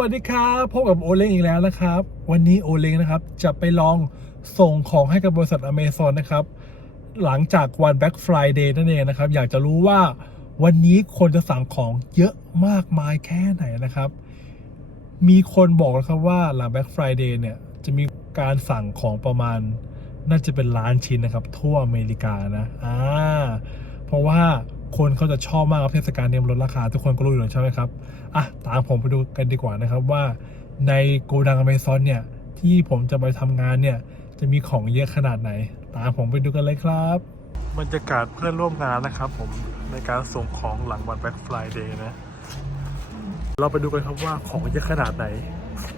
วัสดีครับพบกับโอเล้งอีกแล้วนะครับ วันนี้โอเล้งนะครับ จะไปลองส่งของให้กับบริษัทอเมซอนนะครับ หลังจากวัน Black Friday นั่นเองนะครับ อยากจะรู้ว่าวันนี้คนจะสั่งของเยอะมากมายแค่ไหนนะครับ มีคนบอกนะครับว่าหลัง Black Friday เนี่ยจะมีการสั่งของประมาณ น่าจะเป็นล้านชิ้นนะครับ ทั่วอเมริกานะอ่าเพราะว่า คนเขาจะชอบมากครับเทศกาลเนี่ยลดราคา ทุกคนก็รู้อยู่แล้วใช่ไหมครับอะตามผมไปดูกันดีกว่านะครับว่าในโกดังอเมซอนเนี่ยที่ผมจะไปทำงานเนี่ยจะมีของเยอะขนาดไหน ตามผมไปดูกันเลยครับบรรยากาศเพื่อนร่วมงานนะครับ ผมในการส่งของหลังวัน Black Friday นะ เราไปดูกันครับว่าของเยอะขนาดไหน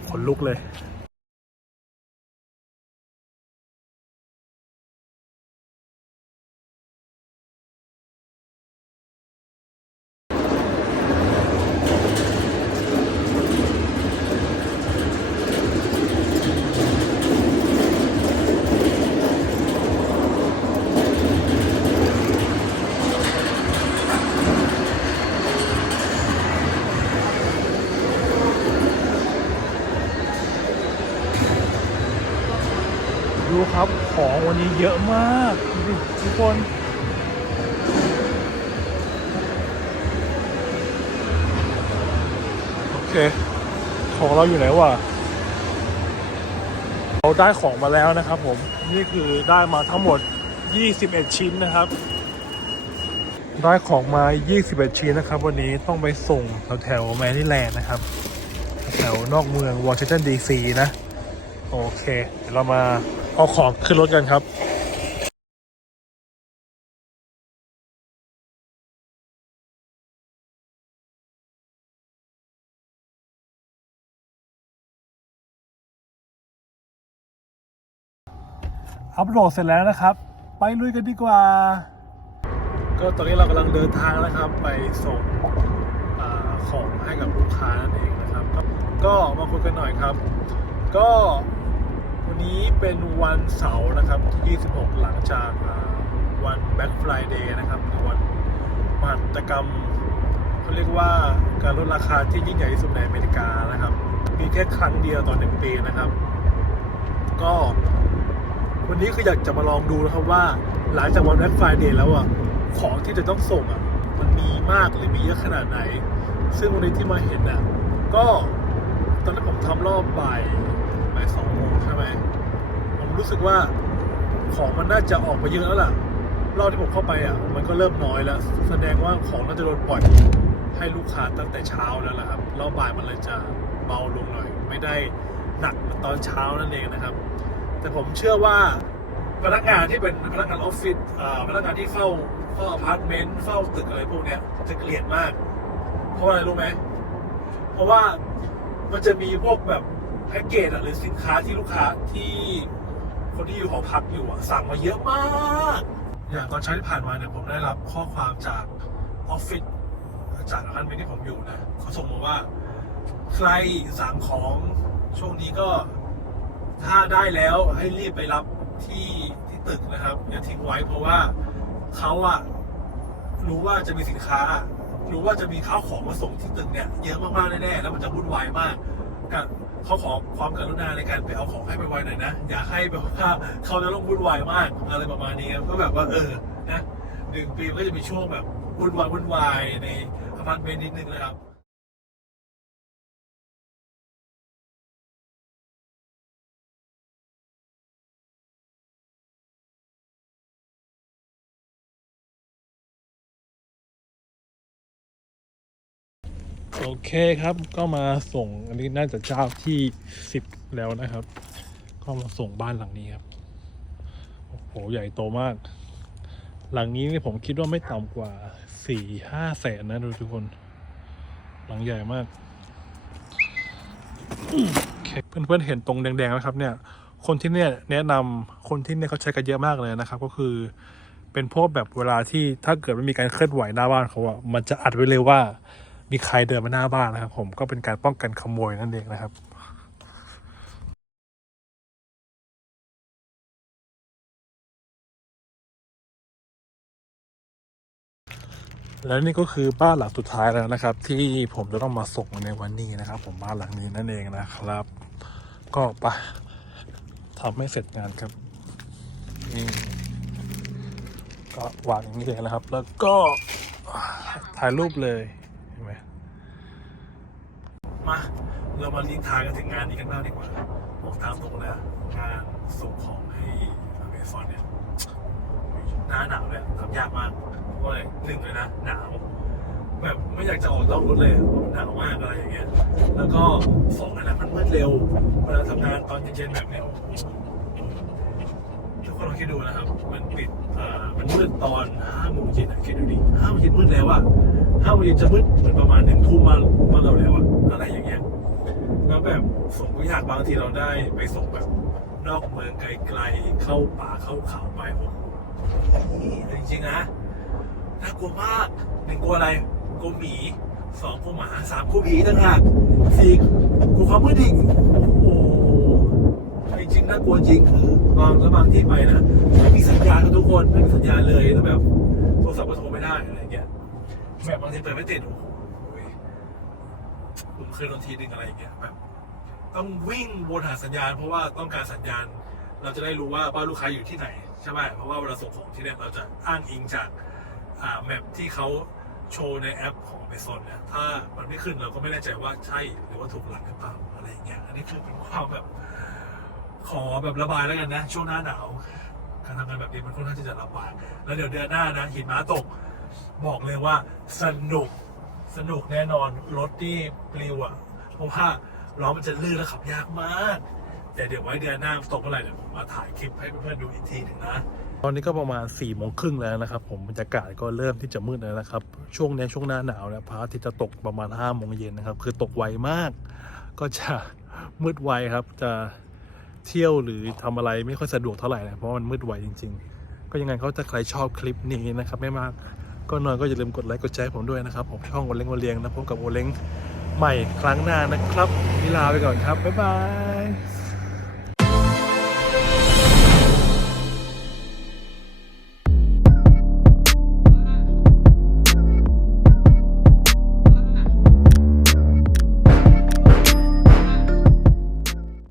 ขนลุกเลย วันนี้เยอะมากดูดิทุกคนโอเค ของเราอยู่ไหนวะเราได้ของมาแล้วนะครับผม นี่คือได้มาทั้งหมด 21 ชิ้นนะครับ ได้ของมา 21 ชิ้นนะครับ วันนี้ต้องไปส่งแถวๆแมริแลนด์นะครับ แถวนอกเมืองวอชิงตันดีซีนะ โอเค เดี๋ยวเรามา เอาของขึ้นรถกันครับอัปโหลดเสร็จแล้วนะครับ ไปลุยกันดีกว่า ก็ตอนนี้เรากำลังเดินทางแล้วครับ ไปส่งอาของให้กับลูกค้านั่นเองนะครับ ก็ก็มาคุยกันหน่อยครับ ก็วั นี้เป็นวันเสาร์นะครับที่26 หลังจากวัน Black Friday นะครับวันมหัตกรรมเขาเรียกว่าการลดราคาที่ยิ่งใหญ่ที่สุดในอเมริกานะครับ มีแค่ครั้งเดียวต่อหนึ่งปีนะครับ ก็วันนี้คืออยากจะมาลองดูนะครับว่าหลังจากวัน Black Friday แล้วอะของที่จะต้องส่งอะมันมีมากหรือมีเยอะขนาดไหน ซึ่งวันนี้ที่มาเห็นอะก็ตอนนั้นผมทำรอบบ่าย ใช่ไหมผมรู้สึกว่าของมันน่าจะออกมาเยอะแล้วล่ะรอบที่ผมเข้าไปอะ มันก็เริ่มน้อยแล้ว แสดงว่าของน่าจะโดนปล่อยให้ลูกค้าตั้งแต่เช้าแล้วล่ะครับรอบบ่ายมันเลยจะเบาลงหน่อย ไม่ได้หนักเหมือนตอนเช้านั่นเองนะครับ แต่ผมเชื่อว่าพนักงานที่เป็นพนักงานออฟฟิศพนักงานที่เฝ้าเฝ้าอพาร์ตเมนต์เฝ้าตึกอะไรพวกเนี้ยจะเกลียดมาก เพราะอะไรรู้ไหม เพราะว่ามันจะมีพวกแบบ แพ็กเกจหรือสินค้าที่ลูกค้าที่คนที่อยู่หอพักอยู่สั่งมาเยอะมาก อย่างตอนเช้าที่ผ่านมาเนี่ยผมได้รับข้อความจากออฟฟิศจากอพาร์ตเมนต์ที่ผมอยู่นะเขาส่งมาว่า ใครสั่งของช่วงนี้ก็ถ้าได้แล้วให้รีบไปรับที่ที่ตึกนะครับอย่าทิ้งไว้เพราะว่าเขาอะรู้ว่าจะมีสินค้า รู้ว่าจะมีข้าวของมาส่งที่ตึกเนี่ยเยอะมากๆแน่ๆแล้วมันจะวุ่นวายมากกัน เขาขอความกรุณาในการไปเอาของให้ไปไวหน่อยนะ อย่าให้แบบว่าเขาจะต้องวุ่นวายมากอะไรประมาณนี้ครับก็แบบว่าเออนะหนึ่งปีก็จะมีช่วงแบบวุ่นวายวุ่นวายในอพาร์ตเมนต์นิดนึงนะครับ โอเคครับก็มาส่งอันนี้น่าจะเจ้าที่สิบแล้วนะครับ ก็มาส่งบ้านหลังนี้ครับ โอ้โห ใหญ่โตมาก หลังนี้นี่ผมคิดว่าไม่ต่ำกว่าสี่ห้าแสนนะทุกคน หลังใหญ่มากโอเคเพื่อนเห็นตรงแดงๆไหมครับเนี่ย คนที่เนี่ยแนะนำคนที่เนี่ยเขาใช้กันเยอะมากเลยนะครับ ก็คือเป็นพวกแบบเวลาที่ถ้าเกิดไม่มีการเคลื่อนไหวหน้าบ้านเขาอะมันจะอัดไว้เลยว่า มีใครเดินมาหน้าบ้านนะครับ ผมก็เป็นการป้องกันขโมยนั่นเองนะครับแล้วนี่ก็คือบ้านหลังสุดท้ายแล้วนะครับ ที่ผมจะต้องมาส่งในวันนี้นะครับ ผมบ้านหลังนี้นั่นเองนะครับ ก็ไปทำให้เสร็จงานครับนี่ก็วางอย่างนี้เลยนะครับ แล้วก็ถ่ายรูปเลย มา เรามาลิงทางกันถึงงานนี้กันบ้างดีกว่าบอกตามตรงนะงานส่งของให้อเมซอนเนี่ยหน้าหนาวเนี่ยทำยากมากเพราะอะไรหนึ่งเลยนะหนาว แบบไม่อยากจะออกนอกรถเลยอะหนาวมากอะไรอย่างเงี้ย แล้วก็สองอันนั้นมันมืดเร็วเวลาทำงานตอนเย็นๆแบบเนี้ยทุกคนลองคิดดูนะครับ มันปิดอ่อมันมืดตอนห้าโมงเย็นคิดดูดิห้าโมงเย็นมืดแล้วอะ ห้ามงเย็นจะมืดเหมือนประมาณหนึ่งทุ่มมามาเราแล้วอะอะไรอย่างเงี้ยแล้วแบบส่งก็ยากบางทีเราได้ไปส่งแบบนอกเมืองไกลๆเข้าป่าเข้าเขาไปผมจริงๆนะน่ากลัวมากหนึ่งกลัวอะไรกลัวหมีสองกลัวหมาสามกลัวผีต่างหากสี่กลัวความมืดอีกโอ้โหจริงๆน่ากลัวจริงคือบางแล้วบางที่ไปนะไม่มีสัญญาณกับทุกคนไม่มีสัญญาณเลยแล้วแบบโทรศัพท์ก็โทรไม่ได้อะไรเงี้ย แบบบางทีเปิดไม่ติดโอ้โหผมเคยโดนทีหนึ่งอะไรอย่างเงี้ยแบบต้องวิ่งวนหาสัญญาณ เพราะว่าต้องการสัญญาณ เราจะได้รู้ว่าบ้านลูกค้าอยู่ที่ไหนใช่ไหมเพราะว่าเวลาส่งของที่เนี่ยเราจะอ้างอิงจากอ่าแมปที่เขาโชว์ในแอปของ Amazon เนี่ยถ้ามันไม่ขึ้นเราก็ไม่แน่ใจว่าใช่หรือว่าถูกหลักหรือเปล่าอะไรอย่างเงี้ยอันนี้คือเป็นความแบบขอแบบระบายแล้วกันนะ ช่วงหน้าหนาว การทำงานแบบนี้มันค่อนข้างที่จะลำบากแล้วเดี๋ยวเดือนหน้านะหินม้าตก บอกเลยว่าสนุกสนุกแน่นอนรถที่ปลิวอะเพราะว่าล้อมันจะลื่นและขับยากมาก แต่เดี๋ยวไว้เดือนหน้าตกเมื่อไหร่เดี๋ยวผมมาถ่ายคลิปให้เพื่อนๆดูอีกทีหนึ่งนะ ตอนนี้ก็ประมาณ4ี่โมงครึ่งแล้วนะครับ ผมบรรยากาศก็เริ่มที่จะมืดแล้วนะครับ ช่วงนี้ช่วงหน้าหนาวนี่ยพระอาทิตย์จะตกประมาณ5้าโมงเย็นนะครับ คือตกไวมาก ก็จะมืดไวครับ จะเที่ยวหรือทำอะไรไม่ค่อยสะดวกเท่าไหร่นะเพราะมันมืดไวจริง ๆ ก็ยังไงเขาจะใครชอบคลิปนี้นะครับ ไม่มาก ก็นอนก็อย่าลืมกดไลค์กดแชร์ผมด้วยนะครับ ผมช่องโอเล้งโอเลียงนะพบกับโอเล้งใหม่ครั้งหน้านะครับนี่ลาไปก่อนครับบ๊ายบาย